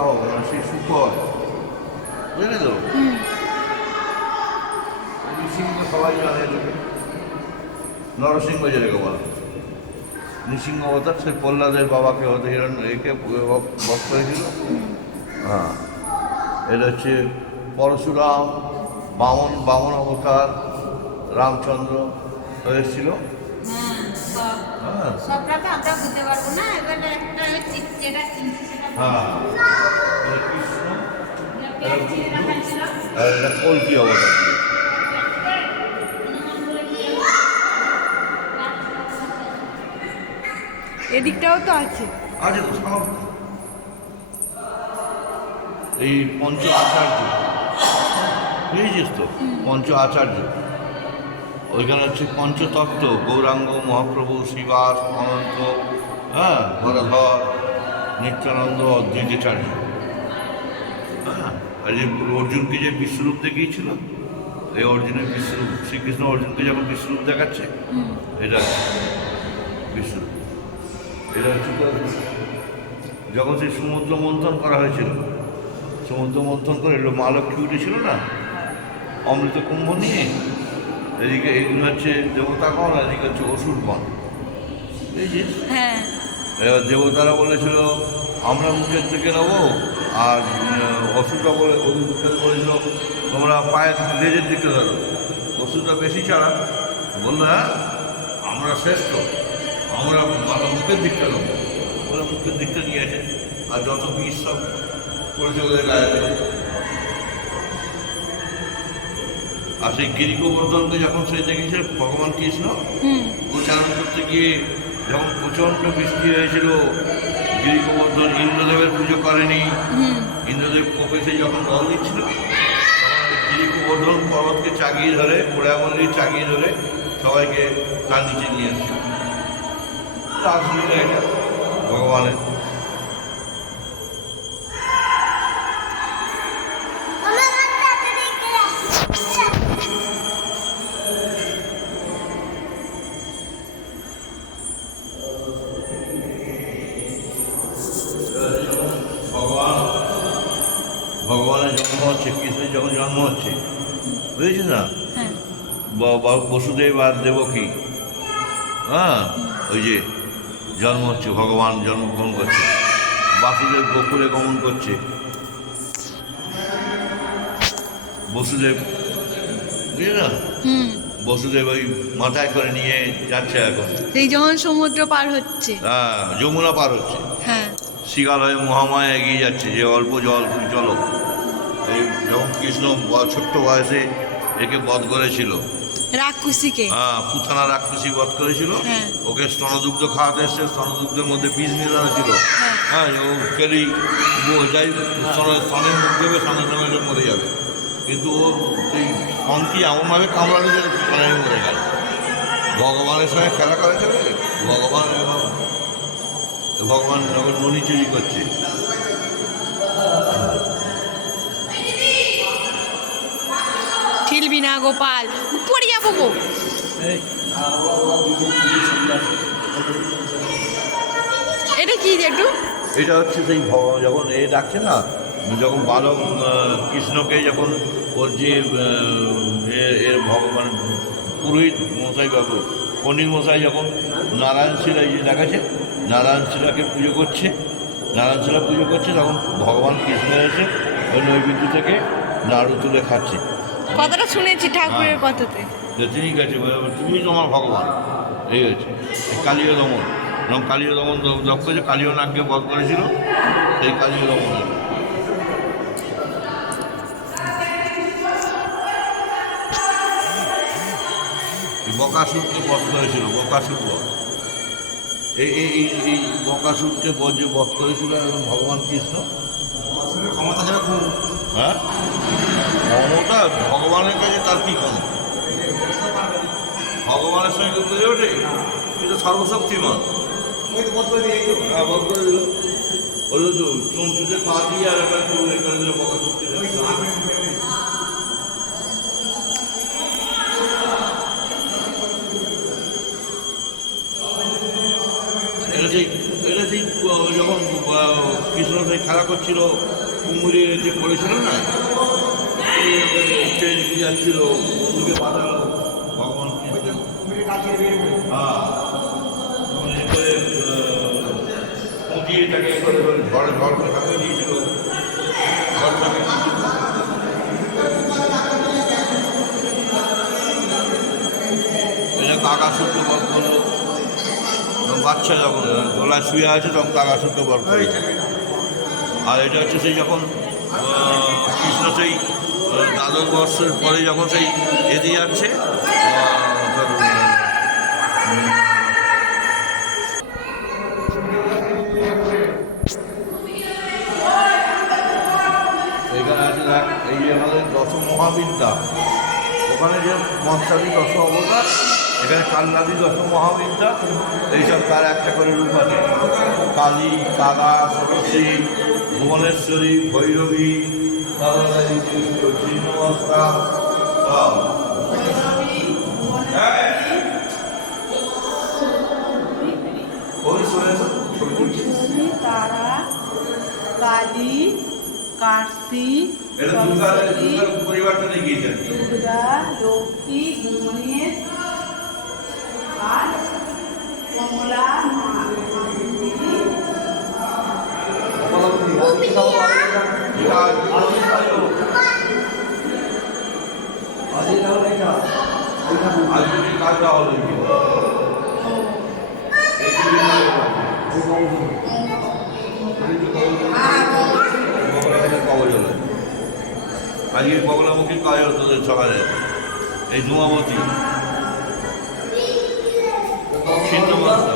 বাহক সেই সুখয়, বুঝলি তো? নৃসিংহ সবাই জানে, নরসিংহ যেটাকে বলা, নৃসিংহ অবতার সে প্রহ্লাদের বাবাকে হতে হিরণ একে বধ করেছিল। হ্যাঁ, এটা হচ্ছে পরশুরাম, বামন অবতার, রামচন্দ্র এসেছিল। হ্যাঁ, কল্কি অবতার। এদিকটাও তো আছে তো সব এই পঞ্চ আচার্য, বুঝেছিস তো? পঞ্চ আচার্য ওইখানে হচ্ছে পঞ্চতত্ত্ব, গৌরাঙ্গ, মহাপ্রভু, শ্রীবাস, অনন্ত, হ্যাঁ, গদাধর, নিত্যানন্দ, অদ্বৈতাচার্য। হ্যাঁ, আর যে অর্জুনকে যে বিশ্বরূপ দেখিয়েছিল, এই অর্জুনের বিশ্বরূপ, শ্রীকৃষ্ণ অর্জুনকে যখন বিশ্বরূপ দেখাচ্ছে, এটা বিশ্বরূপ। এটা হচ্ছে যখন সেই সমুদ্র মন্থন করা হয়েছিল, সমুদ্র মন্থন করে এলো মা লক্ষ্মী উঠেছিল না অমৃত কুম্ভ নিয়ে, এদিকে এগুলো হচ্ছে দেবতাগণ, এদিকে হচ্ছে অসুরগণ, বুঝেছিস? হ্যাঁ, এবার দেবতারা বলেছিল আমরা মুখের থেকে নেবো, আর অসুরটা বলেছিল তোমরা পায়ের লেজের দিকে ধরো। অসুরটা বেশি ছাড়া বললো হ্যাঁ আমরা শ্রেষ্ঠ, আমরা মুখের দিকটা নেবো, ওরা মুখের দিকটা নিয়েছে, আর যত বিষ সব করেছে ওদের গায়ে। আর সেই গিরি গোবর্ধনকে যখন সে দেখেছে ভগবান কৃষ্ণ উচ্চারণ করতে গিয়ে, যখন প্রচণ্ড বৃষ্টি হয়েছিল, গিরি গোবর্ধন ইন্দ্রদেবের পুজো করেনি, ইন্দ্রদেব কোপেতে যখন জল দিচ্ছিল, গিরি গোবর্ধন পর্বতকে চাগিয়ে ধরে, পোড়ামন্দির চাগিয়ে ধরে সবাইকে তার নিচে নিয়ে আসছিল। রাসলীলা এটা ভগবানের। ভগবানের জন্ম হচ্ছে, কৃষ্ণের যখন জন্ম হচ্ছে, বুঝেছিস না? বসুদেব আর দেবকী, হ্যাঁ, ওই যে জন্ম হচ্ছে, ভগবান জন্মগ্রহণ করছে, বাসুদেব গোকুলে গমন করছে, বসুদেব, বুঝলি না? বসুদেব ওই মাথায় করে নিয়ে যাচ্ছে এখন, এই যখন সমুদ্র পার হচ্ছে, হ্যাঁ, যমুনা পার হচ্ছে, হ্যাঁ, শিকাল হয়ে মহামায়া এগিয়ে যাচ্ছে, যে অল্প জল তুমি চলো। এই যখন কৃষ্ণ ছোট্ট বয়সে একে বধ করেছিল, রাক্ষসীকে, হ্যাঁ, পুথানা রাক্ষসী বধ করেছিল, ওকে স্তনদুগ্ধ খাওয়াতে এসছে, স্তনদুগ্ধের মধ্যে বীজ মিলানো ছিল, হ্যাঁ, ও ফেরি যাই স্তনের মুখ দেবে, সঙ্গে সঙ্গে মরে যাবে, কিন্তু ও সেই স্তনটি এমনভাবে কামড়ানো যে স্তনে মরে গেল। ভগবানের সঙ্গে খেলা করা যাবে? ভগবান যখন মনি চুরি করছে, খিলবি না গোপাল, পড়ে যাবো গো। এটা কি একটু, এটা হচ্ছে সেই যখন এ ডাকছে না, যখন বালক কৃষ্ণকে যখন ওর যে এর ভগবান পুরোহিত মশাই বাবু পণ্ডিত মশাই যখন নারায়ণ শিলা যে দেখাচ্ছে, নারায়ণ শিলাকে পুজো করছে, নারায়ণ শিলা পুজো করছে, তখন ভগবান কৃষ্ণ এসে ওই নৈবেদ্য থেকে নাড়ু তুলে খাচ্ছে। কথাটা শুনেছি ঠাকুরের কথাতে, ঠিক আছে, তুমি তোমার ভগবান। এই হচ্ছে কালীয় দমন, কালীয় দমন দক্ষ যে কালীয় নাগকে বধ করেছিল, সেই কালীয় দমন। বকাসুরকে বধ করেছিল, বকাসুর বধ, এই বকাসুরকে যে বধ করেছিল এবং ভগবান কৃষ্ণ। ক্ষমতা ছাড়া খুব, হ্যাঁ, ক্ষমতা ভগবানের কাছে তার কী ক্ষমতা? ভগবানের সঙ্গে কেউ পেরে ওঠে? এটা সর্বশক্তিমান। হ্যাঁ, বধ করে দিল, বললো তো চঞ্চুতে পা দিয়ে আর এবার এখানে দিল বকাসুরকে। এটা সেই যখন কৃষ্ণ সেই খেলা করছিল কুমুরে যে করেছিল না, ট্রেন কি যাচ্ছিল, কুমুরকে বাঁধালো ভগবান কৃষ্ণ। হ্যাঁ, তখন এ করে পচিয়ে তাকে করে ঝড়ে ঝড় করে থামিয়ে দিয়েছিল, ঝড় থামিয়ে দিয়েছিল। এটা কাকাসূত্র গল্প হলো, বাচ্চা যখন গলায় শুয়ে আছে তখন কাকাসূত্র গল্প। আর এটা হচ্ছে সেই যখন কৃষ্ণ সেই দ্বাদশ বর্ষের পরে যখন সেই এতে যাচ্ছে, এখানে আছে দেখ, এই যে আমাদের দশ মহাবিদ্যা, ওখানে যে মৎস্যাদি দশ অবতার, এখানে কান্নাদি দশ মহাবিদ্যা, এইসব তার একটা করে রূপ আছে। কালী, তারা, সরস্বতী, ভুবনেশ্বরী, ভৈরবী, চিহ্নমস্তা, তারা, কালী, কার্তিক, সরস্বতী, পরিবারটা দেখিয়েছেন। দুর্গা, লক্ষ্মী, গণেশ আর কমলা, আজকে কাজটা হলো আজকে বগলামুখীর কাজ হতো তোদের সকালে, এই ধুমাবতী ছিন্নমস্তা।